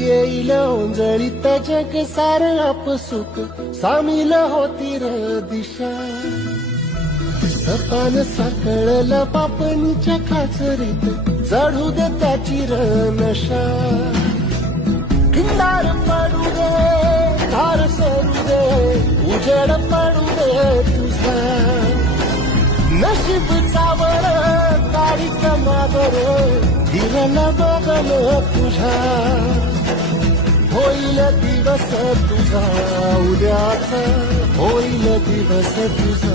येईल ओंजळीत जग सार आपसुक सामील होती र दिशा. सपान साकळलं पापणीच्या खाचरीत चढू दे त्याची र नशा. खिंडार पडू दे धार सरू दे उजेड पडू दे तुझा. नशीब चावळ काळी कमावर हिरल बघल तुझा. होईल दिवस तुझा उद्याचा होईल दिवस तुझा.